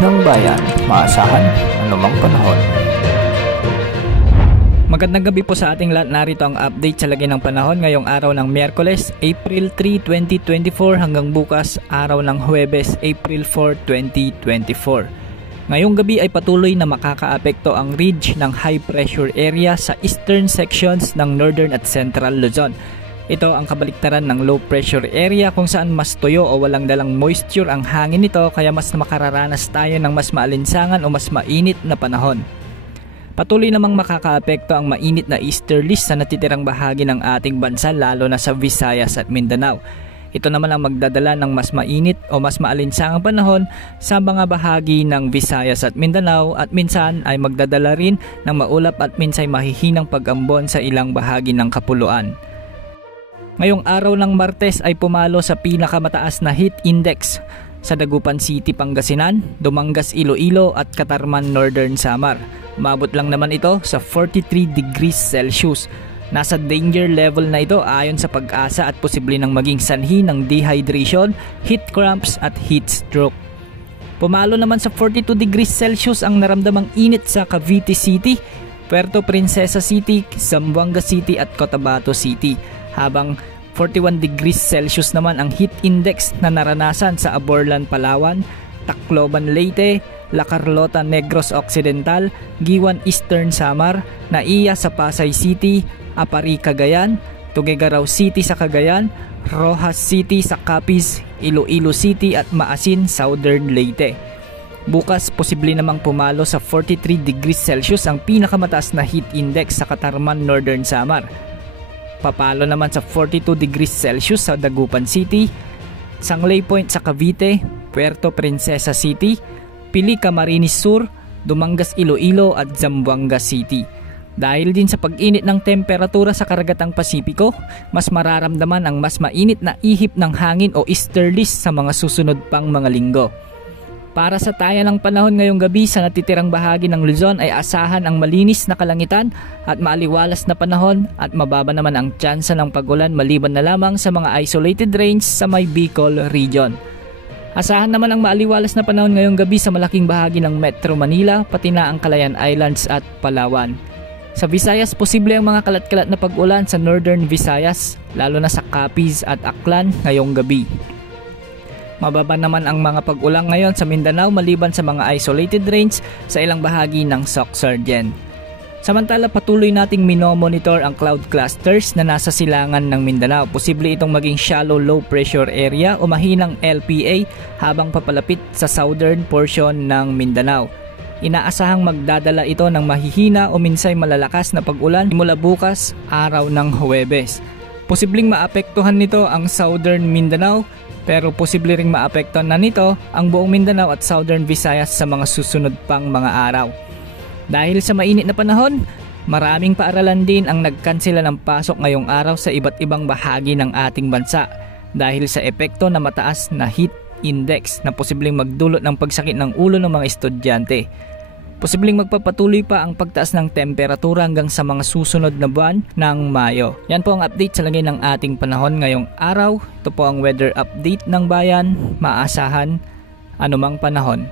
ng bayan, maasahan anumang panahon. Magandang gabi po sa ating lahat. Narito ang update sa lagay ng panahon ngayong araw ng Miyerkules, April 3, 2024 hanggang bukas, araw ng Huwebes, April 4, 2024. Ngayong gabi ay patuloy na makakaapekto ang ridge ng high pressure area sa eastern sections ng northern at central Luzon. Ito ang kabaliktaran ng low pressure area kung saan mas tuyo o walang dalang moisture ang hangin nito, kaya mas makararanas tayo ng mas maalinsangan o mas mainit na panahon. Patuloy namang makakaapekto ang mainit na easterlies sa natitirang bahagi ng ating bansa, lalo na sa Visayas at Mindanao. Ito naman ang magdadala ng mas mainit o mas maalinsangang panahon sa mga bahagi ng Visayas at Mindanao, at minsan ay magdadala rin ng maulap at minsan mahihinang pag-ambon sa ilang bahagi ng kapuluan. Ngayong araw ng Martes ay pumalo sa pinakamataas na heat index sa Dagupan City, Pangasinan, Dumangas, Iloilo at Catarman, Northern Samar. Umabot lang naman ito sa 43 degrees Celsius. Nasa danger level na ito ayon sa Pag-asa at posible nang maging sanhi ng dehydration, heat cramps at heat stroke. Pumalo naman sa 42 degrees Celsius ang naramdamang init sa Cavite City, Puerto Princesa City, Zamboanga City at Cotabato City, habang 41 degrees Celsius naman ang heat index na naranasan sa Aborlan, Palawan, Tacloban, Leyte, La Carlota, Negros Occidental, Giwan, Eastern Samar, Naiya sa Pasay City, Apari, Cagayan, Tuguegarao City sa Cagayan, Rojas City sa Capiz, Iloilo City at Maasin, Southern Leyte. Bukas, posible namang pumalo sa 43 degrees Celsius ang pinakamataas na heat index sa Catarman, Northern Samar. Papalo naman sa 42 degrees Celsius sa Dagupan City, Sangley Point sa Cavite, Puerto Princesa City, Pili, Camarines Sur, Dumangas, Iloilo at Zamboanga City. Dahil din sa pag-init ng temperatura sa karagatang Pasipiko, mas mararamdaman ang mas mainit na ihip ng hangin o easterlies sa mga susunod pang mga linggo. Para sa taya ng panahon ngayong gabi sa natitirang bahagi ng Luzon ay asahan ang malinis na kalangitan at maaliwalas na panahon, at mababa naman ang tsansa ng pag-ulan maliban na lamang sa mga isolated rains sa may Bicol region. Asahan naman ang maaliwalas na panahon ngayong gabi sa malaking bahagi ng Metro Manila, pati na ang Calayan Islands at Palawan. Sa Visayas, posible ang mga kalat-kalat na pag-ulan sa Northern Visayas, lalo na sa Capiz at Aklan ngayong gabi. Mababa naman ang mga pag-ulan ngayon sa Mindanao maliban sa mga isolated rains sa ilang bahagi ng Soc-Sargen. Samantala, patuloy nating minomonitor ang cloud clusters na nasa silangan ng Mindanao. Posible itong maging shallow low pressure area o mahinang LPA habang papalapit sa southern portion ng Mindanao. Inaasahang magdadala ito ng mahihina o minsay malalakas na pag-ulan mula bukas, araw ng Huwebes. Posibleng maapektuhan nito ang southern Mindanao, pero posible ring maapektuhan na nito ang buong Mindanao at southern Visayas sa mga susunod pang mga araw. Dahil sa mainit na panahon, maraming paaralan din ang nagkansela ng pasok ngayong araw sa iba't ibang bahagi ng ating bansa dahil sa epekto na mataas na heat index na posibleng magdulot ng pagsakit ng ulo ng mga estudyante. Posibleng magpapatuloy pa ang pagtaas ng temperatura hanggang sa mga susunod na buwan ng Mayo. Yan po ang update sa lagay ng ating panahon ngayong araw. Ito po ang weather update ng bayan, maasahan anumang panahon.